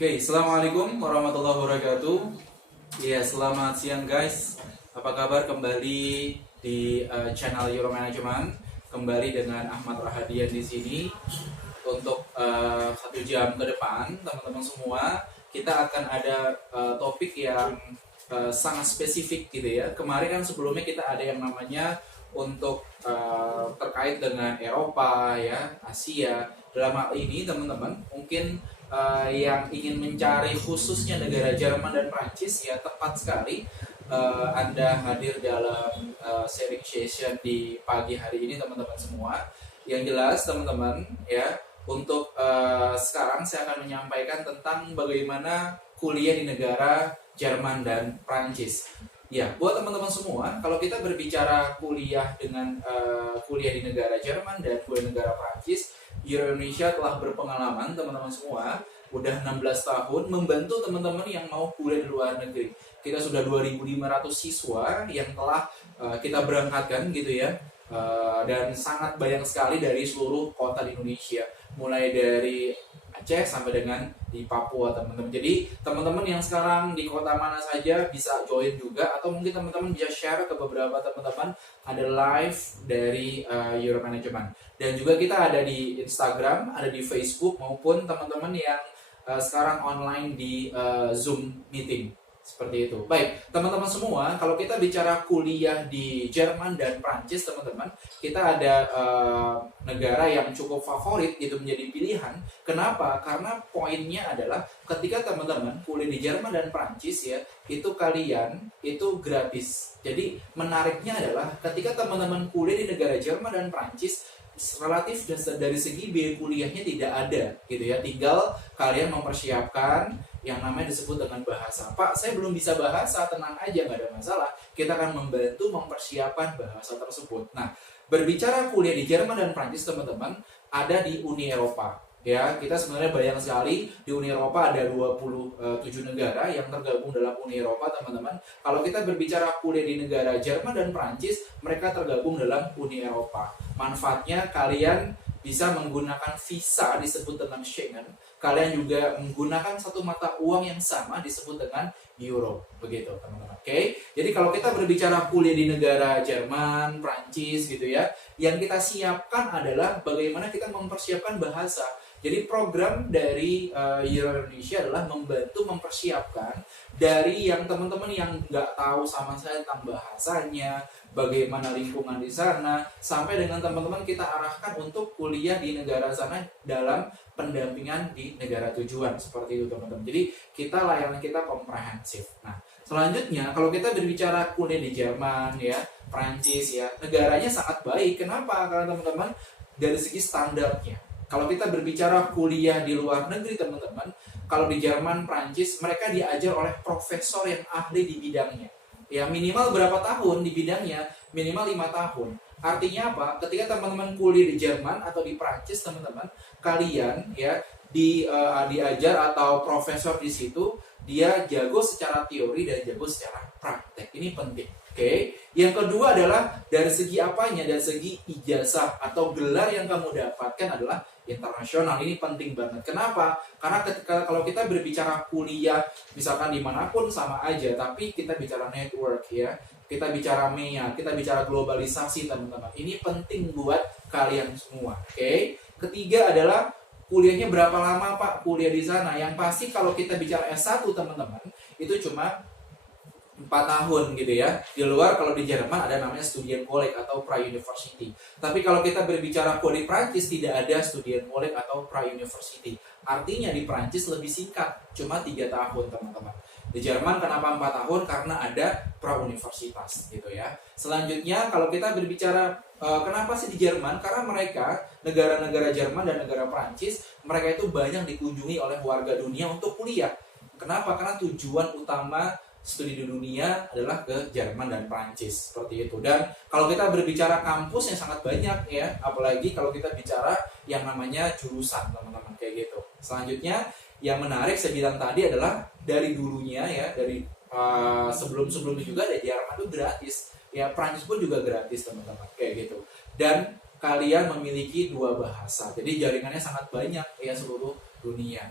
Oke, Assalamualaikum warahmatullahi wabarakatuh. Ya, selamat siang guys. Apa kabar kembali di channel Euro Management? Kembali dengan Ahmad Rahadian di sini untuk 1 jam ke depan, teman-teman semua. Kita akan ada topik yang sangat spesifik gitu ya. Kemarin kan sebelumnya kita ada yang namanya untuk terkait dengan Eropa ya, Asia. Dalam hal ini teman-teman mungkin yang ingin mencari khususnya negara Jerman dan Prancis ya tepat sekali Anda hadir dalam sharing session di pagi hari ini teman-teman semua. Yang jelas teman-teman ya untuk sekarang saya akan menyampaikan tentang bagaimana kuliah di negara Jerman dan Prancis. Ya, buat teman-teman semua, kalau kita berbicara kuliah dengan kuliah di negara Jerman dan kuliah di negara Prancis, Indonesia telah berpengalaman teman-teman semua, udah 16 tahun membantu teman-teman yang mau kuliah di luar negeri. Kita sudah 2.500 siswa yang telah kita berangkatkan gitu ya. Dan sangat banyak sekali dari seluruh kota di Indonesia, mulai dari Aceh sampai dengan di Papua teman-teman. Jadi teman-teman yang sekarang di kota mana saja bisa join juga, atau mungkin teman-teman bisa share ke beberapa teman-teman ada live dari Euro Management. Dan juga kita ada di Instagram, ada di Facebook, maupun teman-teman yang sekarang online di Zoom meeting. Seperti itu. Baik, teman-teman semua, kalau kita bicara kuliah di Jerman dan Prancis, teman-teman, kita ada negara yang cukup favorit itu menjadi pilihan. Kenapa? Karena poinnya adalah ketika teman-teman kuliah di Jerman dan Prancis ya, itu kalian itu gratis. Jadi menariknya adalah ketika teman-teman kuliah di negara Jerman dan Prancis, relatif dari segi biaya kuliahnya tidak ada gitu ya, tinggal kalian mempersiapkan yang namanya disebut dengan bahasa. Pak, saya belum bisa bahasa, tenang aja, nggak ada masalah, kita akan membantu mempersiapkan bahasa tersebut. Nah, berbicara kuliah di Jerman dan Prancis teman-teman, ada di Uni Eropa ya. Kita sebenarnya banyak sekali di Uni Eropa, ada 27 negara yang tergabung dalam Uni Eropa teman-teman. Kalau kita berbicara kuliah di negara Jerman dan Prancis, mereka tergabung dalam Uni Eropa. Manfaatnya kalian bisa menggunakan visa disebut dengan Schengen. Kalian juga menggunakan satu mata uang yang sama disebut dengan euro. Begitu teman-teman. Oke. Jadi kalau kita berbicara kuliah di negara Jerman, Prancis gitu ya, yang kita siapkan adalah bagaimana kita mempersiapkan bahasa. Jadi program dari Euro Indonesia adalah membantu mempersiapkan dari yang teman-teman yang nggak tahu sama saya tentang bahasanya, bagaimana lingkungan di sana, sampai dengan teman-teman kita arahkan untuk kuliah di negara sana dalam pendampingan di negara tujuan. Seperti itu teman-teman. Jadi kita layanan kita komprehensif. Nah, selanjutnya kalau kita berbicara kuliah di Jerman ya, Prancis ya, negaranya sangat baik. Kenapa? Karena teman-teman dari segi standarnya. Kalau kita berbicara kuliah di luar negeri teman-teman, kalau di Jerman, Prancis, mereka diajar oleh profesor yang ahli di bidangnya. Ya minimal berapa tahun di bidangnya? Minimal 5 tahun. Artinya apa? Ketika teman-teman kuliah di Jerman atau di Prancis teman-teman, kalian ya diajar atau profesor di situ dia jago secara teori dan jago secara praktek. Ini penting. Oke. Yang kedua adalah dari segi apanya? Dari segi ijazah atau gelar yang kamu dapatkan adalah internasional. Ini penting banget. Kenapa? Karena ketika kalau kita berbicara kuliah misalkan dimanapun sama aja, tapi kita bicara network ya, kita bicara MEA, kita bicara globalisasi teman-teman. Ini penting buat kalian semua. Oke. Ketiga adalah kuliahnya berapa lama Pak kuliah di sana? Yang pasti kalau kita bicara S1 teman-teman, itu cuma 4 tahun gitu ya. Di luar kalau di Jerman ada namanya Studienkolleg atau pra-university. Tapi kalau kita berbicara kuliah di Prancis tidak ada Studienkolleg atau pra-university. Artinya di Prancis lebih singkat, cuma 3 tahun teman-teman. Di Jerman kenapa 4 tahun? Karena ada pra-universitas gitu ya. Selanjutnya kalau kita berbicara kenapa sih di Jerman? Karena mereka, negara-negara Jerman dan negara Prancis, mereka itu banyak dikunjungi oleh warga dunia untuk kuliah. Kenapa? Karena tujuan utama studi di dunia adalah ke Jerman dan Prancis seperti itu. Dan kalau kita berbicara kampus yang sangat banyak ya, apalagi kalau kita bicara yang namanya jurusan teman-teman kayak gitu. Selanjutnya yang menarik saya bilang tadi adalah dari dulunya ya, dari sebelum-sebelumnya juga ada Jerman itu gratis ya, Prancis pun juga gratis teman-teman kayak gitu. Dan kalian memiliki 2 bahasa, jadi jaringannya sangat banyak ya seluruh dunia.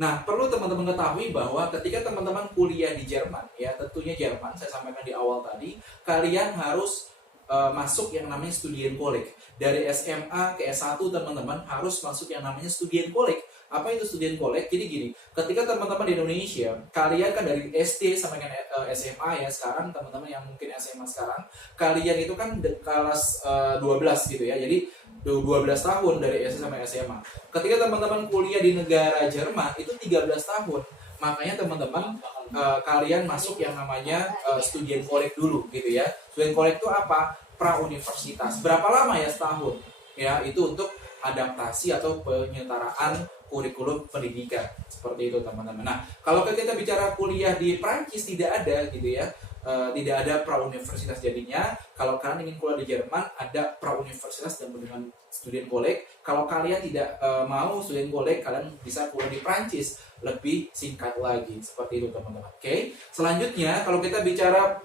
Nah, perlu teman-teman ketahui bahwa ketika teman-teman kuliah di Jerman, ya tentunya Jerman, saya sampaikan di awal tadi, kalian harus masuk yang namanya Studienkolleg. Dari SMA ke S1 teman-teman harus masuk yang namanya Studienkolleg. Apa itu Studienkolleg? Jadi gini, ketika teman-teman di Indonesia, kalian kan dari SD sampai kan SMA ya, sekarang teman-teman yang mungkin SMA sekarang, kalian itu kan kelas 12 gitu ya. Jadi 12 tahun dari SD sampai SMA. Ketika teman-teman kuliah di negara Jerman itu 13 tahun. Makanya teman-teman kalian masuk yang namanya Studienkolleg dulu gitu ya. Studienkolleg itu apa? Pra-universitas. Berapa lama ya? Setahun. Ya, itu untuk adaptasi atau penyetaraan kurikulum pendidikan. Seperti itu teman-teman. Nah, kalau kita bicara kuliah di Prancis tidak ada gitu ya. Tidak ada pra-universitas, jadinya kalau kalian ingin kuliah di Jerman ada pra-universitas dan dengan Studienkolleg. Kalau kalian tidak mau Studienkolleg, kalian bisa kuliah di Prancis, lebih singkat lagi. Seperti itu teman-teman. Oke. Selanjutnya kalau kita bicara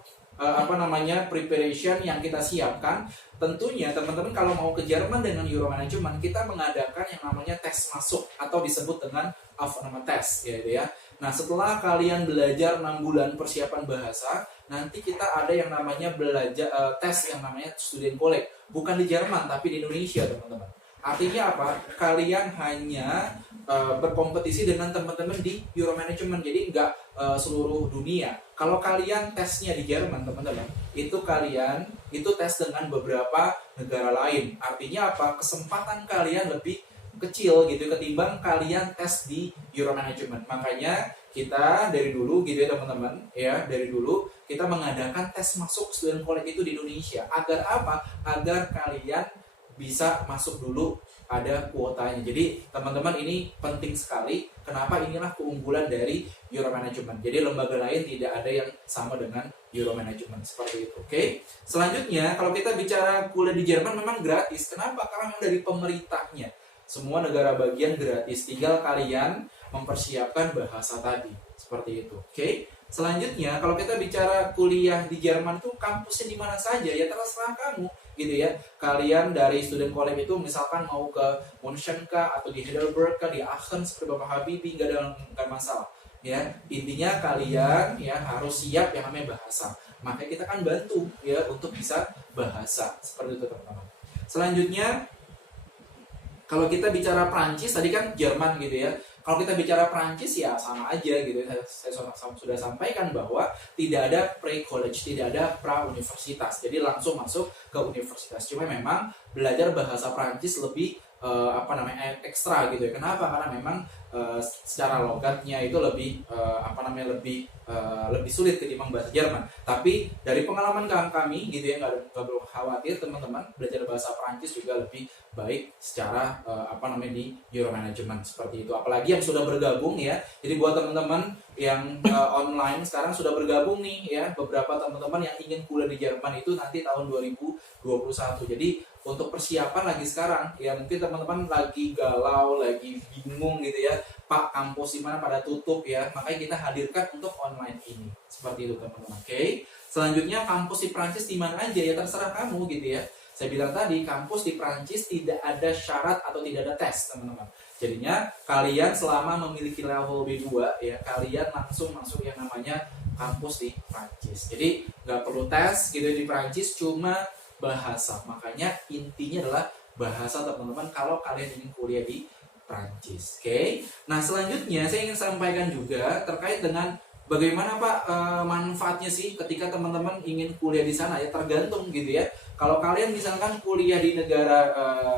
preparation yang kita siapkan, tentunya teman-teman kalau mau ke Jerman dengan Euro Management, kita mengadakan yang namanya tes masuk atau disebut dengan Aufnahmetest gitu ya. Nah, setelah kalian belajar 6 bulan persiapan bahasa, nanti kita ada yang namanya belajar tes yang namanya Studienkolleg, bukan di Jerman tapi di Indonesia teman-teman. Artinya apa? Kalian hanya berkompetisi dengan teman-teman di Euro Management, jadi nggak seluruh dunia. Kalau kalian tesnya di Jerman teman-teman, itu kalian itu tes dengan beberapa negara lain. Artinya apa? Kesempatan kalian lebih kecil gitu ketimbang kalian tes di Euro Management. Makanya kita dari dulu gitu ya teman-teman, ya dari dulu kita mengadakan tes masuk Studienkolleg itu di Indonesia. Agar apa? Agar kalian bisa masuk dulu, ada kuotanya. Jadi teman-teman ini penting sekali. Kenapa? Inilah keunggulan dari Euro Management. Jadi lembaga lain tidak ada yang sama dengan Euro Management seperti itu. Oke. Selanjutnya kalau kita bicara kuliah di Jerman memang gratis. Kenapa? Karena memang dari pemerintahnya. Semua negara bagian gratis, tinggal kalian mempersiapkan bahasa tadi. Seperti itu. Oke. Selanjutnya kalau kita bicara kuliah di Jerman itu kampusnya di mana saja ya terserah kamu gitu ya. Kalian dari Studienkolleg itu misalkan mau ke München kah atau di Heidelberg kah, di Aachen seperti Bapak Habibie, nggak masalah. Ya, intinya kalian ya harus siap yang namanya bahasa. Makanya kita kan bantu ya untuk bisa bahasa. Seperti itu teman-teman. Selanjutnya kalau kita bicara Prancis tadi kan Jerman gitu ya. Kalau kita bicara Prancis ya sama aja gitu. Saya sudah sampaikan bahwa tidak ada pre-college, tidak ada pra-universitas. Jadi langsung masuk ke universitas. Cuma memang belajar bahasa Prancis lebih ekstra gitu ya. Kenapa? Karena memang secara logatnya itu lebih lebih sulit ketimbang bahasa Jerman. Tapi dari pengalaman kami gitu ya, nggak perlu khawatir teman-teman, belajar bahasa Prancis juga lebih baik secara di Euro Management seperti itu. Apalagi yang sudah bergabung ya. Jadi buat teman-teman yang online sekarang sudah bergabung nih ya, beberapa teman-teman yang ingin kuliah di Jerman itu nanti tahun 2021. Jadi untuk persiapan lagi sekarang ya, mungkin teman-teman lagi galau, lagi bingung gitu ya, Pak kampus di mana pada tutup ya, makanya kita hadirkan untuk online ini seperti itu teman-teman. Oke. Selanjutnya kampus di Prancis di mana aja ya terserah kamu gitu ya. Saya bilang tadi kampus di Prancis tidak ada syarat atau tidak ada tes teman-teman. Jadinya kalian selama memiliki level B2 ya, kalian langsung masuk yang namanya kampus di Prancis. Jadi nggak perlu tes gitu di Prancis, cuma bahasa. Makanya intinya adalah bahasa teman-teman kalau kalian ingin kuliah di Prancis. Oke. Nah selanjutnya saya ingin sampaikan juga terkait dengan bagaimana Pak manfaatnya sih ketika teman-teman ingin kuliah di sana ya, tergantung gitu ya. Kalau kalian misalkan kuliah di negara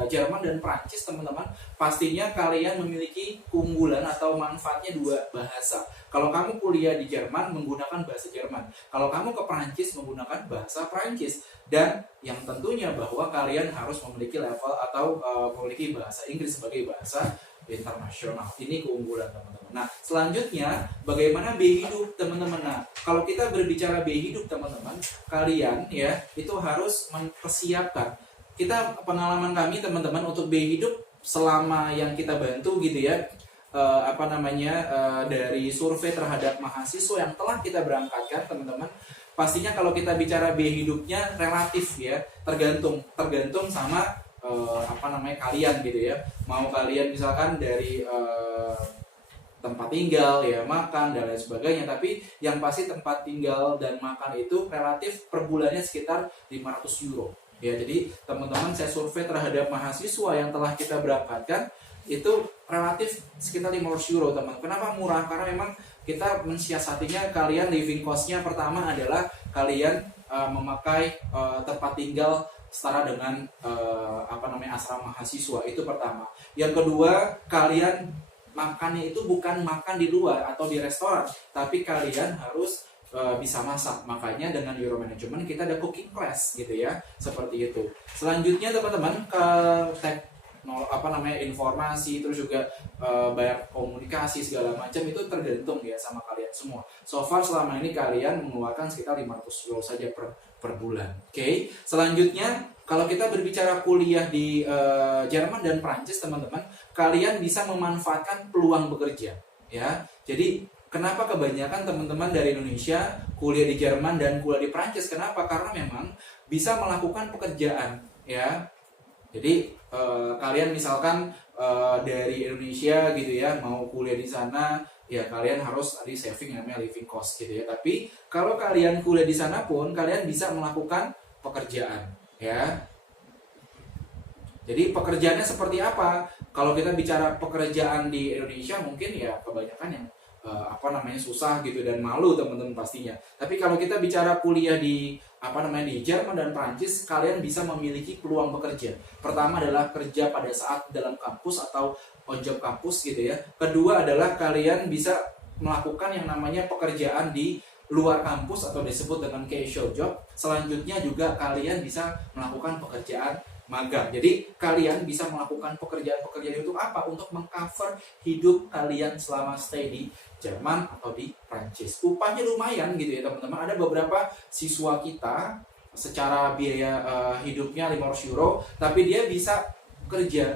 Jerman dan Prancis teman-teman, pastinya kalian memiliki keunggulan atau manfaatnya dua bahasa. Kalau kamu kuliah di Jerman menggunakan bahasa Jerman, kalau kamu ke Prancis menggunakan bahasa Prancis. Dan yang tentunya bahwa kalian harus memiliki level atau memiliki bahasa Inggris sebagai bahasa internasional. Ini keunggulan teman-teman. Nah selanjutnya bagaimana B hidup teman-teman. Nah kalau kita berbicara B hidup teman-teman, kalian ya itu harus mempersiapkan. Kita pengalaman kami teman-teman untuk B hidup selama yang kita bantu gitu ya, dari survei terhadap mahasiswa yang telah kita berangkatkan teman-teman. Pastinya kalau kita bicara B hidupnya relatif ya, tergantung sama kalian gitu ya. Mau kalian misalkan dari tempat tinggal, ya makan dan lain sebagainya. Tapi yang pasti tempat tinggal dan makan itu relatif per bulannya sekitar 500 euro. Ya, jadi teman-teman, saya survei terhadap mahasiswa yang telah kita berangkatkan itu relatif sekitar 500 euro, teman. Kenapa murah? Karena memang kita mensiasatinya, kalian living cost-nya pertama adalah kalian memakai tempat tinggal setara dengan asrama mahasiswa, itu pertama. Yang kedua, kalian makannya itu bukan makan di luar atau di restoran, tapi kalian harus bisa masak. Makanya dengan Euro Management kita ada cooking class gitu ya, seperti itu. Selanjutnya teman-teman, ke informasi, terus juga bayar komunikasi segala macam itu tergantung ya sama kalian semua. So far selama ini kalian mengeluarkan sekitar 500 euro saja per bulan. Oke. Selanjutnya, kalau kita berbicara kuliah di Jerman dan Prancis, teman-teman, kalian bisa memanfaatkan peluang bekerja ya. Jadi kenapa kebanyakan teman-teman dari Indonesia kuliah di Jerman dan kuliah di Prancis? Kenapa? Karena memang bisa melakukan pekerjaan ya. Jadi kalian misalkan dari Indonesia gitu ya, mau kuliah di sana, ya kalian harus tadi saving namanya living cost gitu ya. Tapi kalau kalian kuliah di sana pun kalian bisa melakukan pekerjaan ya. Jadi pekerjaannya seperti apa? Kalau kita bicara pekerjaan di Indonesia mungkin ya kebanyakan yang susah gitu dan malu teman-teman pastinya. Tapi kalau kita bicara kuliah di di Jerman dan Prancis, kalian bisa memiliki peluang bekerja. Pertama adalah kerja pada saat dalam kampus atau on job kampus gitu ya. Kedua adalah kalian bisa melakukan yang namanya pekerjaan di luar kampus atau disebut dengan casual job. Selanjutnya juga kalian bisa melakukan pekerjaan magang. Jadi kalian bisa melakukan pekerjaan-pekerjaan itu apa? Untuk mengcover hidup kalian selama stay di Jerman atau di Prancis. Upahnya lumayan gitu ya teman-teman. Ada beberapa siswa kita secara biaya hidupnya 500 euro, tapi dia bisa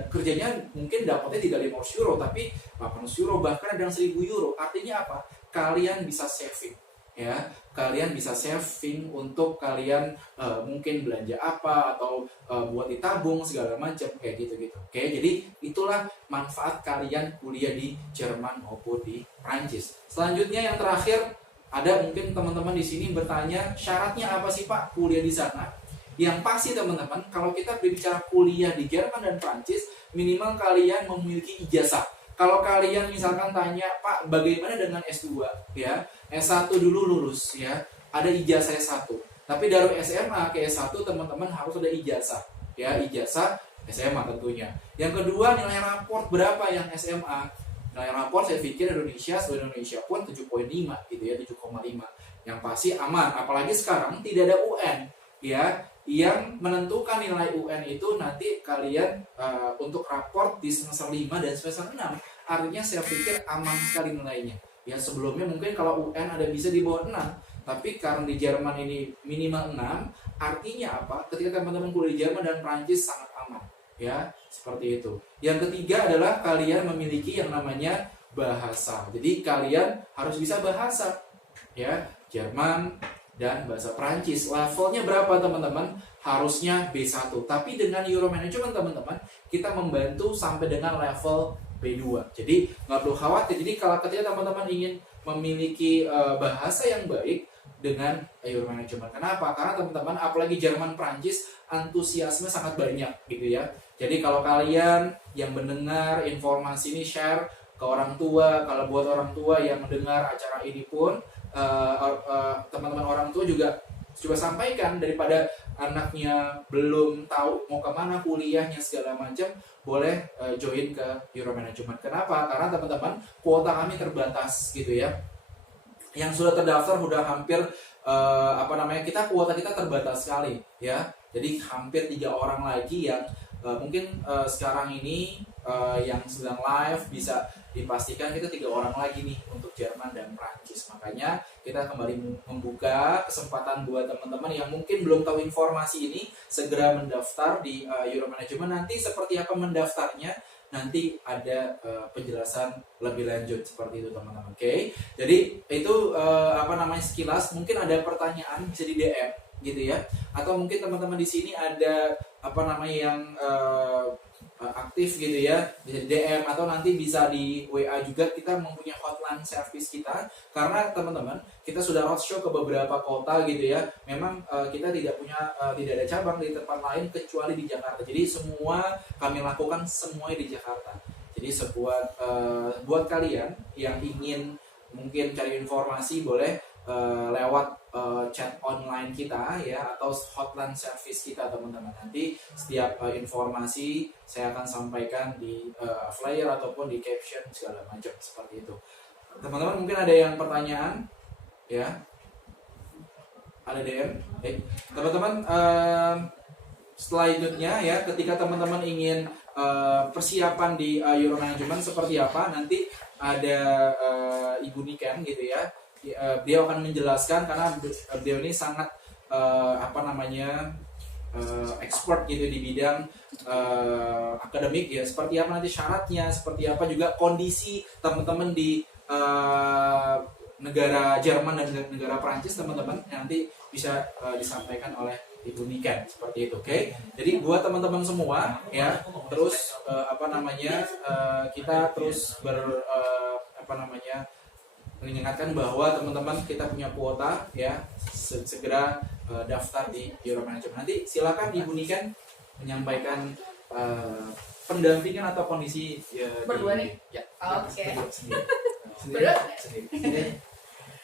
kerjanya mungkin dapatnya tidak 500 euro, tapi 800 euro, bahkan ada yang 1000 euro. Artinya apa? Kalian bisa saving ya, kalian bisa saving untuk kalian mungkin belanja apa atau buat ditabung segala macam kayak gitu-gitu. Oke, jadi itulah manfaat kalian kuliah di Jerman maupun di Prancis. Selanjutnya yang terakhir, ada mungkin teman-teman di sini bertanya, syaratnya apa sih Pak kuliah di sana? Yang pasti teman-teman, kalau kita berbicara kuliah di Jerman dan Prancis, minimal kalian memiliki ijazah. Kalau kalian misalkan tanya, Pak, bagaimana dengan S2? Ya, S1 dulu lulus ya, ada ijazah S1. Tapi dari SMA ke S1 teman-teman harus ada ijazah. Ya, ijazah SMA tentunya. Yang kedua, nilai raport berapa yang SMA? Nilai raport saya pikir seluruh Indonesia pun 7,5 gitu ya, 7,5. Yang pasti aman, apalagi sekarang tidak ada UN ya. Yang menentukan nilai UN itu nanti kalian untuk raport di semester 5 dan semester 6. Artinya saya pikir aman sekali nilainya. Ya sebelumnya mungkin kalau UN ada bisa di bawah 6, tapi karena di Jerman ini minimal 6, artinya apa? Ketika teman-teman kuliah di Jerman dan Prancis sangat aman. Ya, seperti itu. Yang ketiga adalah kalian memiliki yang namanya bahasa. Jadi kalian harus bisa bahasa. Ya, Jerman dan bahasa Prancis. Levelnya berapa teman-teman? Harusnya B1. Tapi dengan Euro Management teman-teman, kita membantu sampai dengan level B2. Jadi nggak perlu khawatir. Jadi kalau ketika teman-teman ingin memiliki bahasa yang baik dengan Euro Management. Kenapa? Karena teman-teman, apalagi Jerman Prancis, antusiasme sangat banyak gitu ya. Jadi kalau kalian yang mendengar informasi ini, share ke orang tua. Kalau buat orang tua yang mendengar acara ini pun, teman-teman orang tua juga coba sampaikan, daripada anaknya belum tahu mau kemana kuliahnya segala macam, boleh join ke Euro Management. Kenapa? Karena teman-teman, kuota kami terbatas gitu ya. Yang sudah terdaftar sudah hampir kuota kita terbatas sekali ya. Jadi hampir 3 orang lagi yang mungkin sekarang ini yang sedang live bisa dipastikan kita 3 orang lagi nih untuk Jerman dan Prancis. Makanya kita kembali membuka kesempatan buat teman-teman yang mungkin belum tahu informasi ini, segera mendaftar di Euro Management. Nanti seperti apa mendaftarnya, nanti ada penjelasan lebih lanjut seperti itu teman-teman. Oke. Jadi itu sekilas. Mungkin ada pertanyaan bisa di DM gitu ya, atau mungkin teman-teman di sini ada apa namanya yang aktif gitu ya, bisa di DM atau nanti bisa di WA juga. Kita mempunyai hotline service kita karena teman-teman kita sudah roadshow ke beberapa kota gitu ya. Memang kita tidak ada cabang di tempat lain kecuali di Jakarta. Jadi semua kami lakukan semuanya di Jakarta. Jadi buat kalian yang ingin mungkin cari informasi boleh lewat chat online kita ya, atau hotline service kita teman-teman. Nanti setiap informasi saya akan sampaikan di flyer ataupun di caption segala macam seperti itu. Teman-teman mungkin ada yang pertanyaan ya, ada DM. Teman-teman selanjutnya ya, ketika teman-teman ingin persiapan di Euro Management seperti apa, nanti ada Ibu Niken gitu ya. Dia akan menjelaskan karena beliau ini sangat expert gitu di bidang akademik ya, seperti apa nanti syaratnya, seperti apa juga kondisi teman-teman di negara Jerman dan negara Prancis teman-teman, nanti bisa disampaikan oleh Ibu Niken seperti itu. Oke. Jadi buat teman-teman semua ya, terus kita terus mengingatkan bahwa teman-teman kita punya kuota ya, segera daftar di Euro Management. Nanti silakan Ibu Niken menyampaikan pendampingan atau kondisi berdua nih. Ya. Oke. Sendiri.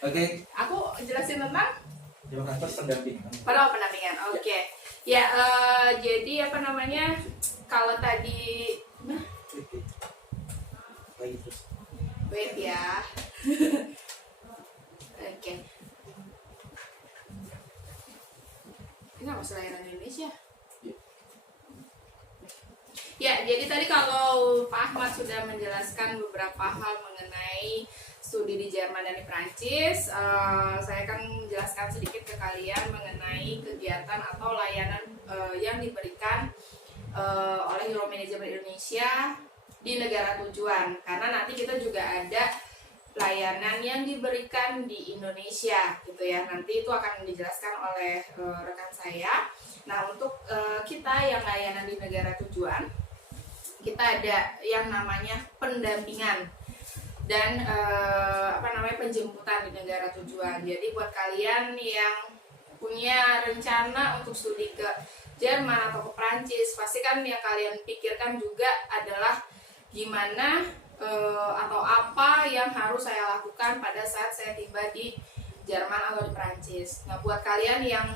Oke. Aku jelasin tentang pendampingan. Pendampingan. Oke. Ya, jadi kalau tadi Lagi terus. wait ya. Oke. Ini nggak masalah Indonesia. Ya, jadi tadi kalau Pak Ahmad sudah menjelaskan beberapa hal mengenai studi di Jerman dan di Prancis, saya akan menjelaskan sedikit ke kalian mengenai kegiatan atau layanan yang diberikan oleh Euro Management Indonesia di negara tujuan. Karena nanti kita juga ada layanan yang diberikan di Indonesia gitu ya. Nanti itu akan dijelaskan oleh rekan saya. Nah, untuk kita yang layanan di negara tujuan, kita ada yang namanya pendampingan dan penjemputan di negara tujuan. Jadi buat kalian yang punya rencana untuk studi ke Jerman atau ke Prancis, pasti kan yang kalian pikirkan juga adalah gimana atau apa yang harus saya lakukan pada saat saya tiba di Jerman atau di Prancis. Nah, buat kalian yang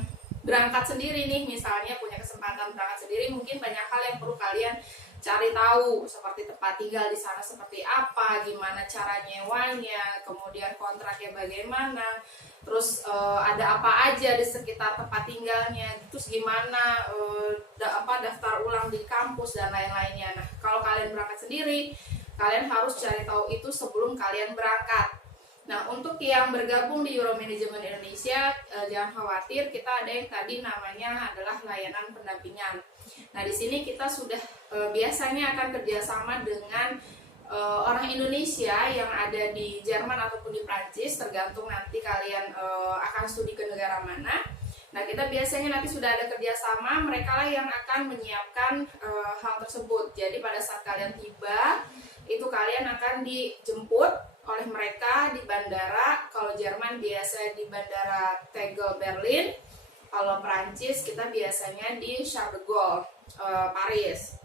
berangkat sendiri nih, misalnya punya kesempatan berangkat sendiri, mungkin banyak hal yang perlu kalian cari tahu, seperti tempat tinggal di sana seperti apa, gimana cara nyewanya, kemudian kontraknya bagaimana, terus ada apa aja di sekitar tempat tinggalnya, terus gimana daftar ulang di kampus dan lain-lainnya. Nah, kalau kalian berangkat sendiri, kalian harus cari tahu itu sebelum kalian berangkat. Nah, untuk yang bergabung di Euro Management Indonesia, jangan khawatir, kita ada yang tadi namanya adalah layanan pendampingan. Nah, di sini kita sudah biasanya akan kerjasama dengan orang Indonesia yang ada di Jerman ataupun di Prancis, tergantung nanti kalian akan studi ke negara mana. Nah, kita biasanya nanti sudah ada kerjasama, mereka lah yang akan menyiapkan hal tersebut. Jadi pada saat kalian tiba, itu kalian akan dijemput oleh mereka di bandara. Kalau Jerman biasa di bandara Tegel Berlin, kalau Prancis kita biasanya di Charles de Gaulle Paris.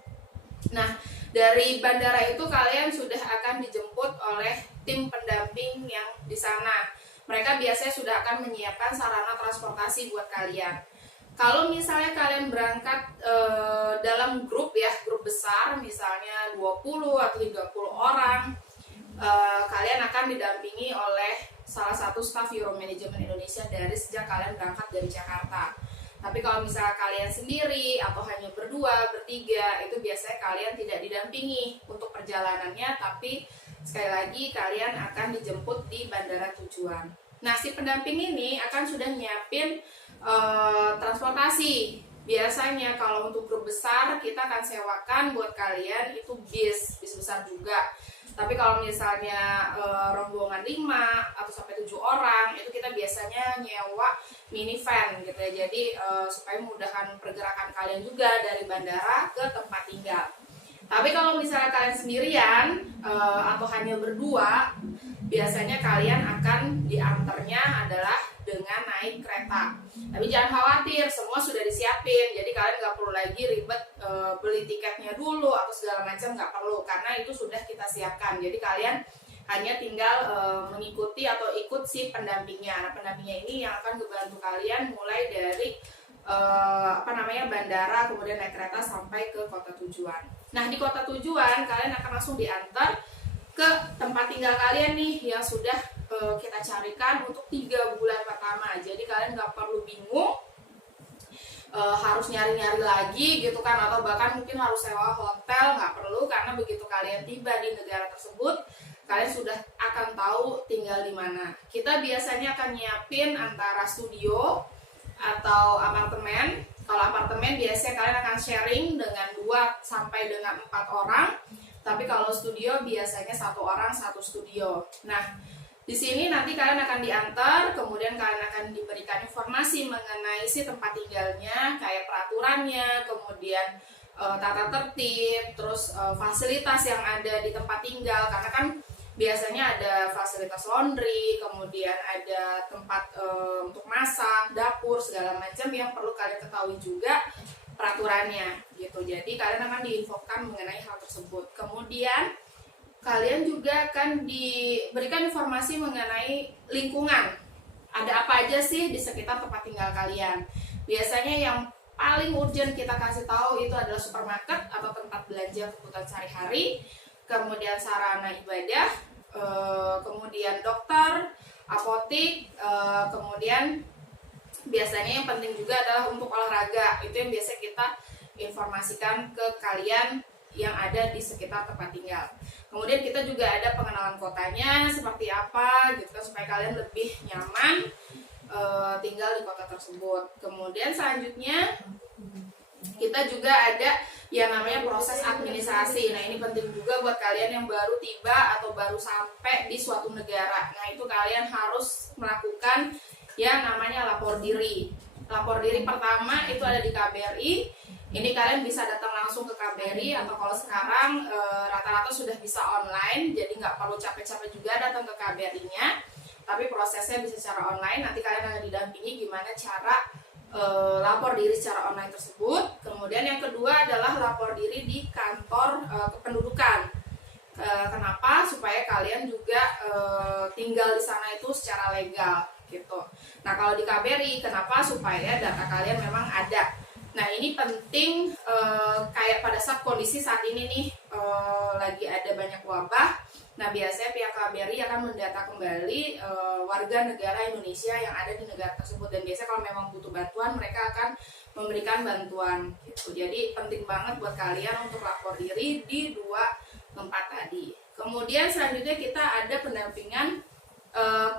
Nah, dari bandara itu kalian sudah akan dijemput oleh tim pendamping yang di sana. Mereka biasanya sudah akan menyiapkan sarana transportasi buat kalian. Kalau misalnya kalian berangkat dalam grup ya, grup besar misalnya 20 atau 30 orang, kalian akan didampingi oleh salah satu staf Euro Management Indonesia dari sejak kalian berangkat dari Jakarta. Tapi kalau misalnya kalian sendiri atau hanya berdua, bertiga, itu biasanya kalian tidak didampingi untuk perjalanannya, tapi sekali lagi kalian akan dijemput di bandara tujuan. Nah, si pendamping ini akan sudah nyiapin transportasi. Biasanya kalau untuk grup besar kita akan sewakan buat kalian itu bis besar juga. Tapi kalau misalnya rombongan 5 atau sampai 7 orang itu kita biasanya nyewa minivan gitu ya. Jadi supaya memudahkan pergerakan kalian juga dari bandara ke tempat tinggal. Tapi kalau misalnya kalian sendirian atau hanya berdua, biasanya kalian akan diantarnya adalah dengan naik kereta. Tapi jangan khawatir, semua sudah disiapin. Jadi kalian nggak perlu lagi ribet beli tiketnya dulu atau segala macam, nggak perlu, karena itu sudah kita siapkan. Jadi kalian hanya tinggal mengikuti atau ikut si pendampingnya. Nah, pendampingnya ini yang akan membantu kalian mulai dari bandara, kemudian naik kereta sampai ke kota tujuan. Nah, di kota tujuan kalian akan langsung diantar ke tempat tinggal kalian nih yang sudah kita carikan untuk 3 bulan pertama. Jadi kalian nggak perlu bingung harus nyari-nyari lagi gitu kan, atau bahkan mungkin harus sewa hotel, nggak perlu, karena begitu kalian tiba di negara tersebut kalian sudah akan tahu tinggal di mana. Kita biasanya akan nyiapin antara studio atau apartemen. Kalau apartemen biasanya kalian akan sharing dengan 2 sampai dengan 4 orang. Tapi kalau studio biasanya 1 orang 1 studio. Nah, di sini nanti kalian akan diantar, kemudian kalian akan diberikan informasi mengenai si tempat tinggalnya, kayak peraturannya, kemudian tata tertib, terus fasilitas yang ada di tempat tinggal, karena kan biasanya ada fasilitas laundry, kemudian ada tempat untuk masak, dapur, segala macam yang perlu kalian ketahui juga peraturannya gitu. Jadi kalian akan diinfokan mengenai hal tersebut. Kemudian kalian juga akan diberikan informasi mengenai lingkungan. Ada apa aja sih di sekitar tempat tinggal kalian. Biasanya yang paling urgent kita kasih tahu itu adalah supermarket atau tempat belanja kebutuhan sehari-hari, kemudian sarana ibadah, kemudian dokter, apotik, kemudian biasanya yang penting juga adalah untuk olahraga. Itu yang biasa kita informasikan ke kalian yang ada di sekitar tempat tinggal. Kemudian kita juga ada pengenalan kotanya seperti apa gitu kan, supaya kalian lebih nyaman tinggal di kota tersebut. Kemudian selanjutnya kita juga ada yang namanya proses administrasi. Nah, ini penting juga buat kalian yang baru tiba atau baru sampai di suatu negara. Nah, itu kalian harus melakukan yang namanya lapor diri. Lapor diri pertama itu ada di KBRI. Ini kalian bisa datang langsung ke KBRI, atau kalau sekarang rata-rata sudah bisa online, jadi nggak perlu capek-capek juga datang ke KBRI-nya. Tapi prosesnya bisa secara online. Nanti kalian akan didampingi gimana cara lapor diri secara online tersebut. Kemudian yang kedua adalah lapor diri di kantor kependudukan. Kenapa? Supaya kalian juga tinggal di sana itu secara legal gitu. Nah, kalau di KBRI kenapa? Supaya data kalian memang ada. Nah, ini penting kayak pada saat kondisi saat ini nih lagi ada banyak wabah. Nah, biasanya pihak KBRI akan mendata kembali warga negara Indonesia yang ada di negara tersebut, dan biasanya kalau memang butuh bantuan mereka akan memberikan bantuan gitu. Jadi penting banget buat kalian untuk lapor diri di 2 tempat tadi. Kemudian selanjutnya kita ada pendampingan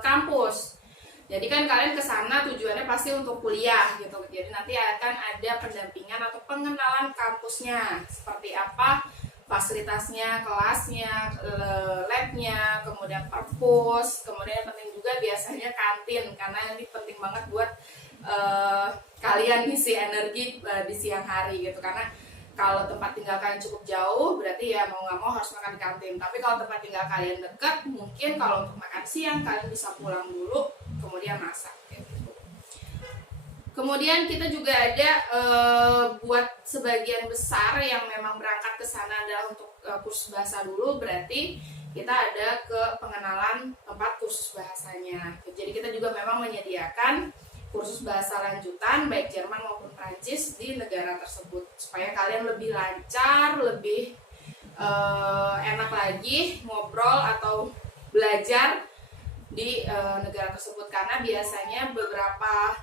kampus. Jadi kan kalian ke sana tujuannya pasti untuk kuliah gitu. Jadi nanti akan ada pendampingan atau pengenalan kampusnya, seperti apa fasilitasnya, kelasnya, labnya, kemudian perpus, kemudian yang penting juga biasanya kantin, karena ini penting banget buat kalian ngisi energi di siang hari gitu. Karena kalau tempat tinggal kalian cukup jauh, berarti ya mau nggak mau harus makan di kantin. Tapi kalau tempat tinggal kalian dekat, mungkin kalau untuk makan siang kalian bisa pulang dulu, kemudian masak. Gitu. Kemudian kita juga ada buat sebagian besar yang memang berangkat ke sana adalah untuk kursus bahasa dulu, berarti kita ada ke pengenalan tempat kursus bahasanya. Jadi kita juga memang menyediakan kursus bahasa lanjutan baik Jerman maupun Prancis di negara tersebut, supaya kalian lebih lancar, lebih enak lagi ngobrol atau belajar di negara tersebut. Karena biasanya beberapa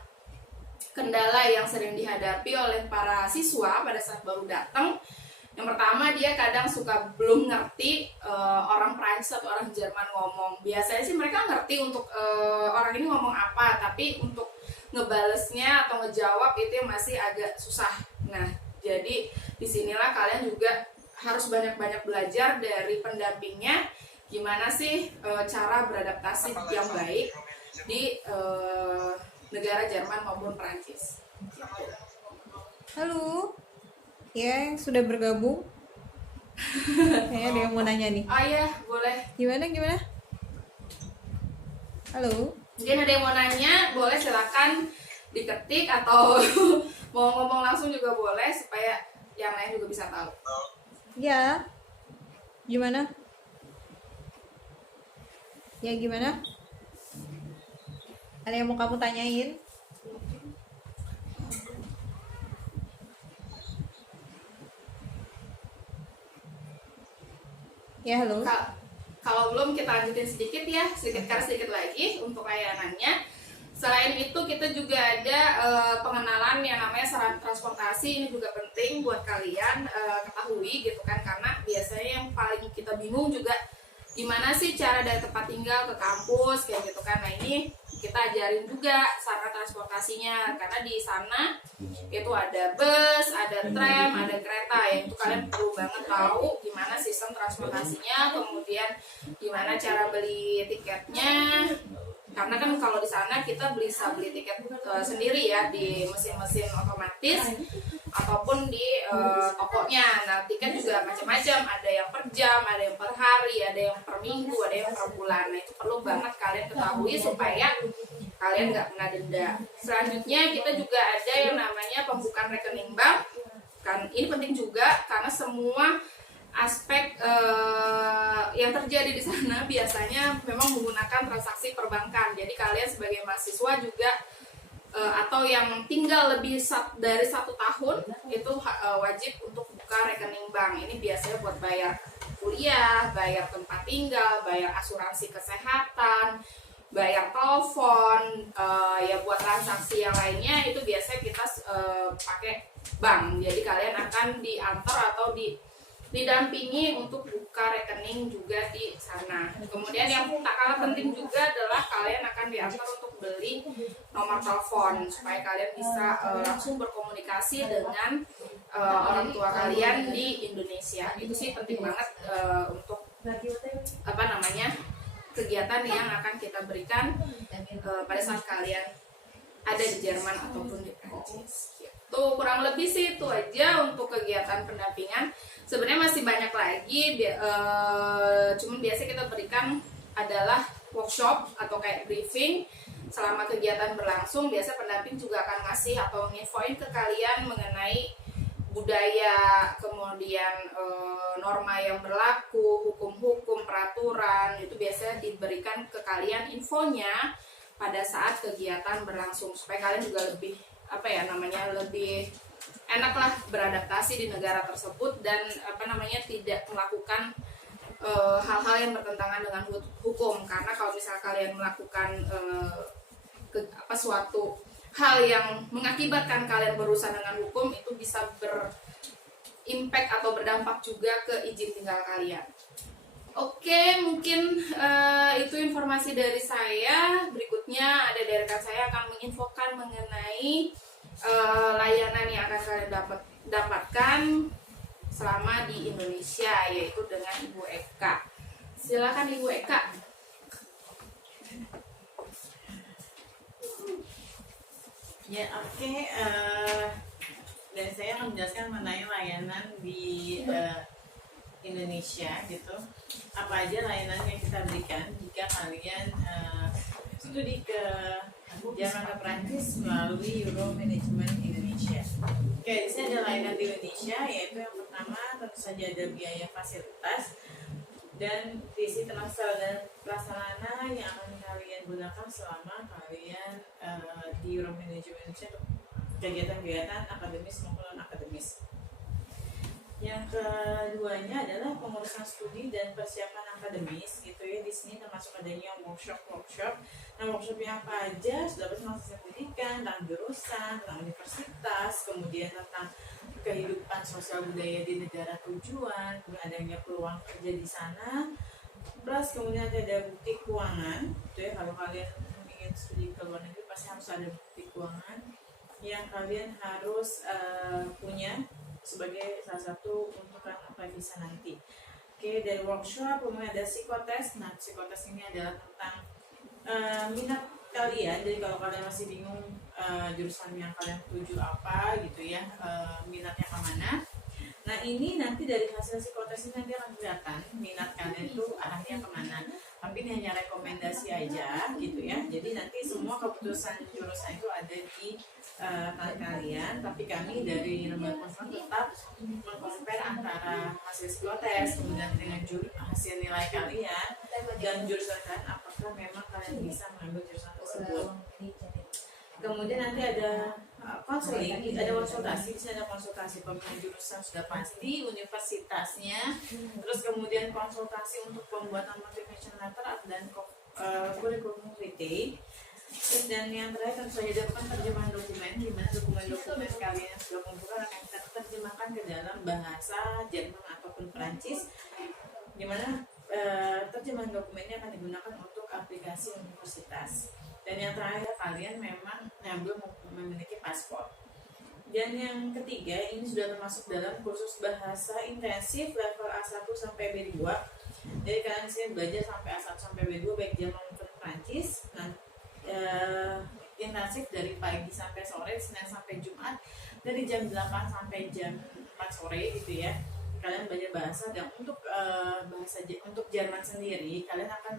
kendala yang sering dihadapi oleh para siswa pada saat baru datang, yang pertama dia kadang suka belum ngerti orang Prancis atau orang Jerman ngomong. Biasanya sih mereka ngerti untuk orang ini ngomong apa, tapi untuk ngebalesnya atau ngejawab itu yang masih agak susah. Nah, jadi disinilah kalian juga harus banyak-banyak belajar dari pendampingnya gimana sih cara beradaptasi yang baik di negara Jerman maupun Prancis. Halo, ya yang sudah bergabung. Kayaknya ada yang mau nanya nih. Oh iya, boleh. Gimana? Halo. Mungkin ada yang mau nanya, boleh silakan diketik atau mau ngomong langsung juga boleh supaya yang lain juga bisa tahu. Ya. Gimana? Ya gimana? Ada yang mau kamu tanyain? Ya, halo. Kalau belum, kita lanjutin sedikit lagi untuk layanannya. Selain itu kita juga ada pengenalan yang namanya sarana transportasi. Ini juga penting buat kalian ketahui gitu kan, karena biasanya yang paling kita bingung juga gimana sih cara dari tempat tinggal ke kampus kayak gitu kan. Nah ini kita ajarin juga sarana transportasinya, karena di sana itu ada bus, ada tram, ada kereta, yang itu kalian perlu banget tahu gimana sistem transportasinya, kemudian gimana cara beli tiketnya. Karena kan kalau di sana kita bisa beli tiket sendiri ya di mesin-mesin otomatis ataupun di tokonya. Nah tiket juga macam-macam, ada yang per jam, ada yang per hari, ada yang per minggu, ada yang per bulan. Nah itu perlu banget kalian ketahui supaya kalian nggak kena denda. Selanjutnya kita juga ada yang namanya pembukaan rekening bank. Kan ini penting juga karena semua aspek yang terjadi di sana biasanya memang menggunakan transaksi perbankan. Jadi kalian sebagai mahasiswa juga atau yang tinggal lebih dari 1 tahun itu wajib untuk buka rekening bank. Ini biasanya buat bayar kuliah, bayar tempat tinggal, bayar asuransi kesehatan, bayar telepon, ya buat transaksi yang lainnya itu biasanya kita pakai bank. Jadi kalian akan diantar atau didampingi untuk buka rekening juga di sana. Kemudian yang tak kalah penting juga adalah kalian akan diantar untuk beli nomor telepon supaya kalian bisa langsung berkomunikasi dengan orang tua kalian di Indonesia. Itu sih penting banget untuk kegiatan yang akan kita berikan pada saat kalian ada di Jerman ataupun di Prancis. Tuh kurang lebih sih itu aja untuk kegiatan pendampingan. Sebenarnya masih banyak lagi, cuman biasa kita berikan adalah workshop atau kayak briefing selama kegiatan berlangsung. Biasa pendamping juga akan ngasih atau nginfoin ke kalian mengenai budaya, kemudian norma yang berlaku, hukum-hukum, peraturan, itu biasanya diberikan ke kalian infonya pada saat kegiatan berlangsung supaya kalian juga lebih lebih enaklah beradaptasi di negara tersebut dan tidak melakukan hal-hal yang bertentangan dengan hukum. Karena kalau misalnya kalian melakukan suatu hal yang mengakibatkan kalian berurusan dengan hukum, itu bisa berimpact atau berdampak juga ke izin tinggal kalian. Oke, mungkin itu informasi dari saya. Berikutnya ada dari rekan saya akan menginfokan mengenai layanan yang akan kalian dapatkan selama di Indonesia, yaitu dengan Ibu Eka. Silakan Ibu Eka. Ya, oke. Dan saya akan menjelaskan mengenai layanan di Indonesia gitu. Apa aja layanan yang kita berikan jika kalian studi ke Jerman atau Prancis melalui Euro Management Indonesia. Oke, di sini ada layanan di Indonesia, yaitu yang pertama tentu saja ada biaya fasilitas dan visi transfer dan prasarana yang akan kalian gunakan selama kalian di Euro Management Indonesia untuk kegiatan-kegiatan akademis maupun non-akademis. Yang keduanya adalah pengurusan studi dan persiapan akademis gitu ya. Di sini termasuk adanya workshop. Nah, workshopnya apa aja? Sudah bersama pendidikan, tentang jurusan, tentang universitas, kemudian tentang kehidupan sosial budaya di negara tujuan, kemudian adanya peluang kerja di sana, plus kemudian ada bukti keuangan gitu ya. Kalau kalian ingin studi ke luar negeri pasti harus ada bukti keuangan yang kalian harus punya sebagai salah satu untukan apply visa nanti. Oke, dari workshop kemudian ada psikotes. Nah, psikotes ini adalah tentang minat kalian. Jadi kalau kalian masih bingung jurusan yang kalian tuju apa gitu ya, minatnya kemana. Nah, ini nanti dari hasil psikotes ini nanti akan kelihatan minat kalian itu arahnya kemana. Tapi ini hanya rekomendasi aja gitu ya. Jadi nanti semua keputusan jurusan itu ada di tangan kalian. Tapi kami dari lembaga konseling tetap mengcompare antara hasil psikotes kemudian dengan hasil nilai kalian dan jurusan kalian, apakah memang kalian bisa mengambil jurusan tersebut. Kemudian nanti ada konseling, ada konsultasi. Di sini ada konsultasi pemilihan jurusan sudah pasti, universitasnya, terus kemudian konsultasi untuk pembuatan motivation letter dan kurikulum vitae. Terus dan yang terakhir tentu saja dilakukan terjemahan dokumen, di mana dokumen-dokumen kalian yang sudah kumpulkan akan kita terjemahkan ke dalam bahasa Jerman ataupun Perancis, di mana terjemahan dokumennya akan digunakan untuk aplikasi universitas. Dan yang terakhir, kalian memang belum memiliki paspor. Dan yang ketiga, ini sudah termasuk dalam kursus bahasa intensif level A1 sampai B2. Jadi kalian sini belajar sampai A1 sampai B2 baik Jerman maupun Prancis. Nah, intensif dari pagi sampai sore, Senin sampai Jumat, dari jam 8 sampai jam 4 sore gitu ya. Kalian belajar bahasa. Dan untuk untuk Jerman sendiri, kalian akan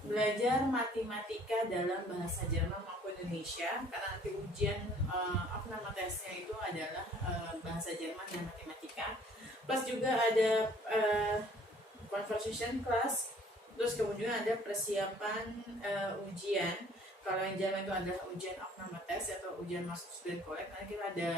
belajar matematika dalam bahasa Jerman maupun Indonesia, karena nanti ujian nama tesnya itu adalah bahasa Jerman dan matematika. Plus juga ada conversation class, terus kemudian ada persiapan ujian. Kalau yang Jerman itu adalah ujian nama tes atau ujian masuk student collect. Nanti kita ada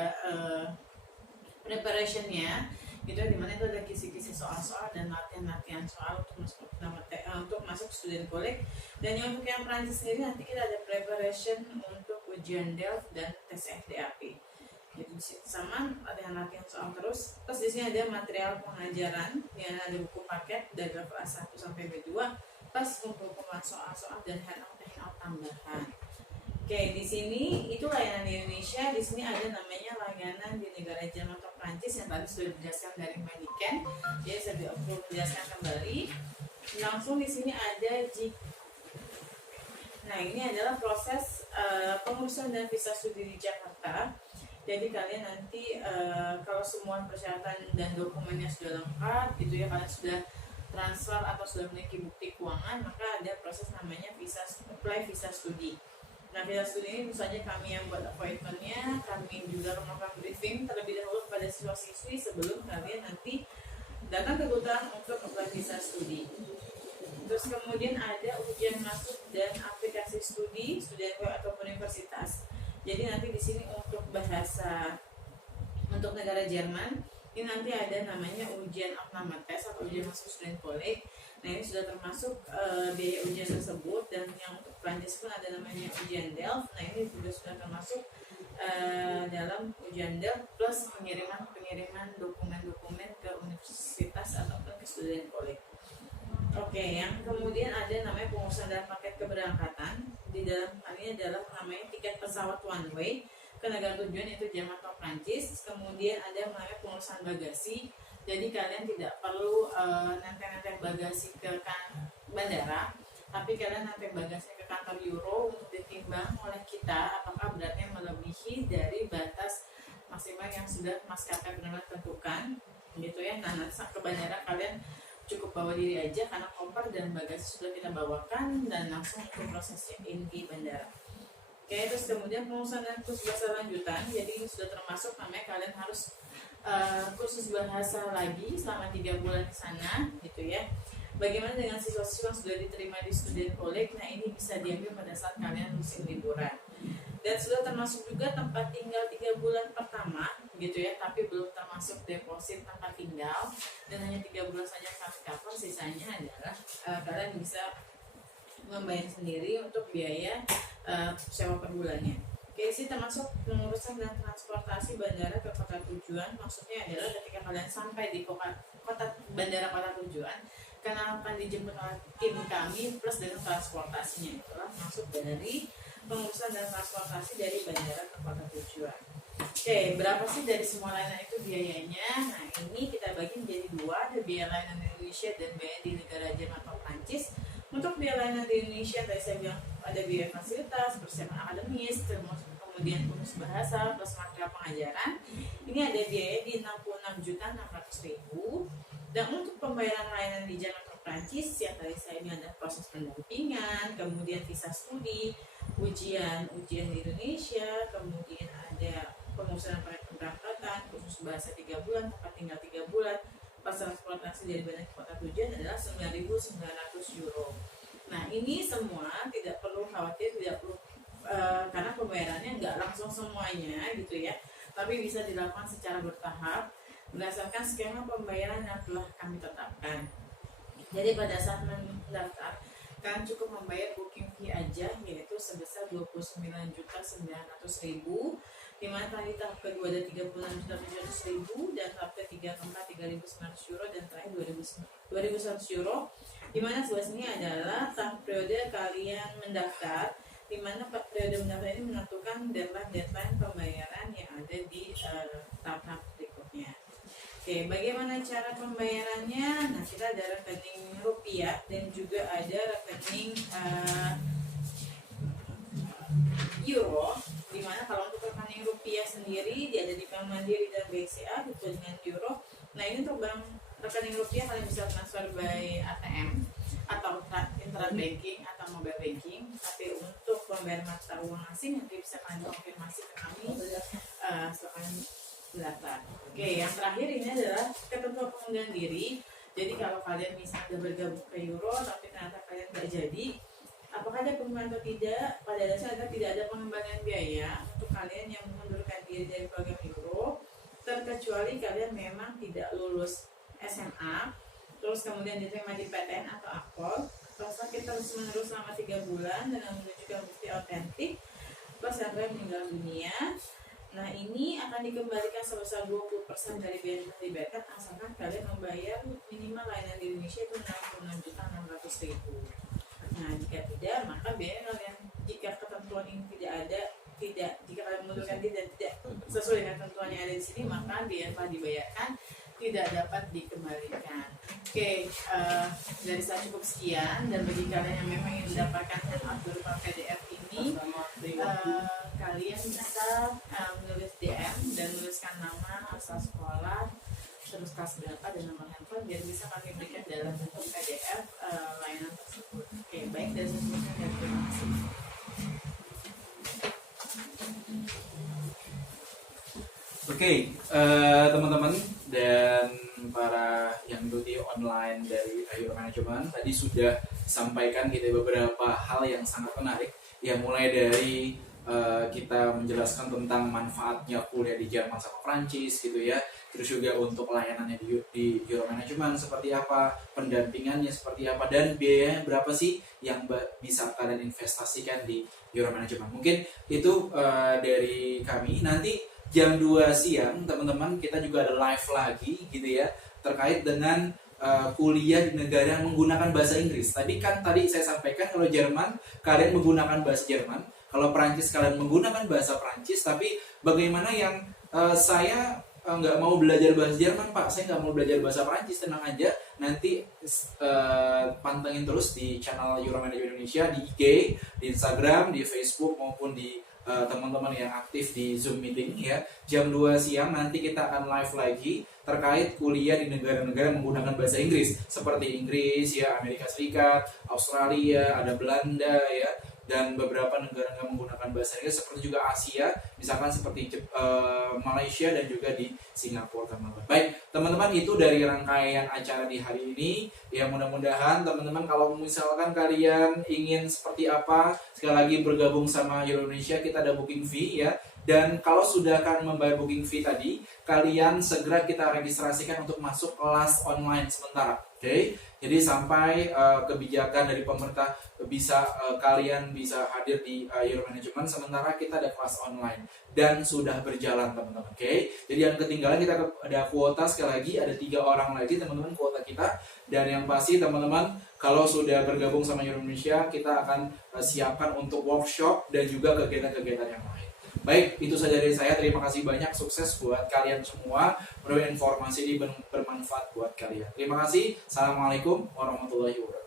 preparationnya gitu, dimana itu ada kisi-kisi soal-soal dan latihan-latihan soal untuk masuk student collect. Dan yang untuk yang Prancis sendiri nanti kita ada preparation untuk ujian DELF dan tes FDAP. Jadi sama latihan-latihan soal terus. Terus di sini ada material pengajaran yang ada buku paket dari level A1 sampai B2, plus pengumuman soal-soal dan handout tambahan. Oke, di sini itu layanan di Indonesia. Di sini ada namanya layanan di negara Jerman atau Prancis yang tadi sudah dijelaskan dari Mediken. Jadi saya perlu menjelaskan kembali. Langsung di sini ada Nah, ini adalah proses pengurusan dan visa studi di Jakarta. Jadi kalian nanti kalau semua persyaratan dan dokumennya sudah lengkap, gitu ya, kalian sudah transfer atau sudah memiliki bukti keuangan, maka ada proses namanya apply visa studi. Nah, visa studi ini tentu saja kami yang buat appointmentnya, kami juga melakukan briefing terlebih dahulu kepada siswa-siswi sebelum kalian nanti datang ke kedutaan untuk apply visa studi. Terus kemudian ada ujian masuk dan aplikasi studi ataupun universitas. Jadi nanti di sini untuk bahasa untuk negara Jerman ini nanti ada namanya ujian tes atau ujian masuk student collect. Nah, ini sudah termasuk biaya ujian tersebut. Dan yang untuk Prancis pun ada namanya ujian DELF. Nah, ini juga sudah termasuk dalam ujian DELF plus pengiriman dokumen-dokumen ke universitas ataupun ke student collect. Oke, yang kemudian ada namanya pengurusan dan paket keberangkatan. Di dalam ini adalah namanya tiket pesawat one way ke negara tujuan yaitu Jerman atau Prancis. Kemudian ada namanya pengurusan bagasi. Jadi kalian tidak perlu nempel-nempel bagasi ke bandara, tapi kalian nempel bagasi ke kantor Euro untuk ditimbang oleh kita apakah beratnya melebihi dari batas maksimal yang sudah maskapai penerbangan tentukan, gitu ya. Nah, nanti saat ke bandara kalian cukup bawa diri aja karena koper dan bagasi sudah kita bawakan dan langsung ke proses check-in di bandara. Oke, terus kemudian pengurusan dan kursus bahasa lanjutan. Jadi ini sudah termasuk namanya kalian harus kursus bahasa lagi selama 3 bulan di sana, gitu ya. Bagaimana dengan siswa-siswa yang sudah diterima di student collect? Nah, ini bisa diambil pada saat kalian musim liburan. Dan sudah termasuk juga tempat tinggal 3 bulan pertama, gitu ya, tapi belum termasuk deposit tempat tinggal. Dan hanya 3 bulan saja kami cover, sisanya adalah kalian bisa membayar sendiri untuk biaya sewa per bulannya. Oke, sih termasuk pengurusan dan transportasi bandara ke kota tujuan. Maksudnya adalah ketika kalian sampai di bandara kota tujuan, karena akan dijemput oleh tim kami plus dengan transportasinya, itulah masuk dari pengurusan dan transportasi dari bandara ke kota tujuan. Oke, berapa sih dari semua layanan itu biayanya? Nah, ini kita bagi menjadi dua, ada biaya layanan di Indonesia dan biaya di negara Jerman atau Prancis. Untuk biaya layanan di Indonesia, tadi saya bilang ada biaya fasilitas, persiapan akademis, kemudian kursus bahasa, plus material pengajaran. Ini ada biaya di 66.600.000. Dan untuk pembayaran layanan di Jerman atau Prancis, yang tadi saya bilang ada proses pendampingan, kemudian visa studi, ujian di Indonesia, kemudian ada pengurusan keberangkatan, kursus bahasa 3 bulan, tempat tinggal 3 bulan, pas transportasi dari bandara ke kota tujuan adalah 9.900 euro. Nah, ini semua tidak perlu khawatir, tidak perlu karena pembayarannya nggak langsung semuanya gitu ya, tapi bisa dilakukan secara bertahap berdasarkan skema pembayaran yang telah kami tetapkan. Jadi pada saat mendaftar, kalian cukup membayar booking fee aja, yaitu sebesar 29.900.000, di mana tadi tahap kedua ada 36.700.000, dan tahap ketiga keempat 3.900 euro, dan terakhir 2.100 euro. Di mana sebelah sini adalah tahap periode kalian mendaftar, di mana periode mendaftar ini menentukan deadline pembayaran yang ada di tahap berikutnya. Oke, bagaimana cara pembayarannya? Nah, kita ada rekening rupiah dan juga ada rekening euro. Dimana kalau untuk rekening rupiah sendiri dia ada di Bank Mandiri dan BCA gitu dengan euro. Nah, ini untuk rekening rupiah kalian bisa transfer by ATM atau internet banking atau mobile banking. Tapi untuk pembayaran mata uang asing nanti bisa kalian konfirmasi ke kami setelah mendaftar. Oke, yang terakhir ini adalah ketentuan pengunduran diri. Jadi kalau kalian misalnya bergabung ke euro tapi ternyata kalian nggak jadi, apakah ada pengumuman atau tidak? Pada dasarnya tidak ada pengembangan biaya untuk kalian yang mengundurkan diri dari program euro, terkecuali kalian memang tidak lulus SMA, terus kemudian diterima di PTN atau AKPOL, terus sakit terus menerus selama 3 bulan dengan menunjukkan bukti otentik, plus sampai meninggal dunia. Nah, ini akan dikembalikan sebesar 20% dari biaya yang dibayarkan asalkan kalian membayar minimal layanan di Indonesia itu 66.600.000. Nah, jika tidak, maka biaya kalian jika ketentuan ini jika kalian mengundurkan diri dan tidak sesuai dengan ketentuan yang ada di sini, maka biaya yang telah dibayarkan tidak dapat dikembalikan. Oke, dari saya cukup sekian, dan bagi kalian yang memang ingin mendapatkan handout berupa PDF ini, kalian bisa menulis DM dan menuliskan nama, asal sekolah, terus kelas berapa dan nomor handphone biar bisa kami berikan dalam bentuk PDF layanan tersebut. Oke, baik, dari sebelumnya dan terima kasih. Oke, teman-teman dan para yang mengikuti online dari Euro Management, tadi sudah sampaikan kita beberapa hal yang sangat menarik, ya mulai dari kita menjelaskan tentang manfaatnya kuliah di Jerman sama Prancis gitu ya, terus juga untuk layanannya di Euro Management seperti apa, pendampingannya seperti apa, dan biayanya berapa sih yang bisa kalian investasikan di Euro Management. Mungkin itu dari kami. Nanti jam 2 siang teman-teman kita juga ada live lagi gitu ya, terkait dengan kuliah di negara yang menggunakan bahasa Inggris. Tadi saya sampaikan kalau Jerman kalian menggunakan bahasa Jerman, kalau Prancis kalian menggunakan bahasa Prancis. Tapi bagaimana yang saya nggak mau belajar bahasa Jerman, Pak, saya nggak mau belajar bahasa Prancis, tenang aja, nanti pantengin terus di channel Euro Management Indonesia, di IG, di Instagram, di Facebook, maupun di teman-teman yang aktif di Zoom meeting ya. Jam 2 siang nanti kita akan live lagi terkait kuliah di negara-negara menggunakan bahasa Inggris, seperti Inggris ya, Amerika Serikat, Australia, ada Belanda ya, dan beberapa negara yang menggunakan bahasa Inggris, seperti juga Asia, misalkan seperti Malaysia dan juga di Singapura, teman-teman. Baik, teman-teman, itu dari rangkaian acara di hari ini. Ya, mudah-mudahan teman-teman kalau misalkan kalian ingin seperti apa, sekali lagi bergabung sama Euro Indonesia, kita ada booking fee ya. Dan kalau sudah akan membayar booking fee tadi, kalian segera kita registrasikan untuk masuk kelas online sementara. Oke, jadi sampai kebijakan dari pemerintah bisa kalian bisa hadir di Euro Management, sementara kita ada kelas online dan sudah berjalan, teman-teman. Oke, jadi yang ketinggalan kita ada kuota, sekali lagi ada 3 orang lagi teman-teman kuota kita. Dan yang pasti teman-teman, kalau sudah bergabung sama Euro Indonesia, kita akan siapkan untuk workshop dan juga kegiatan-kegiatan yang lain. Baik, itu saja dari saya. Terima kasih banyak, sukses buat kalian semua. Mudah-mudahan informasi ini bermanfaat buat kalian. Terima kasih. Assalamualaikum warahmatullahi wabarakatuh.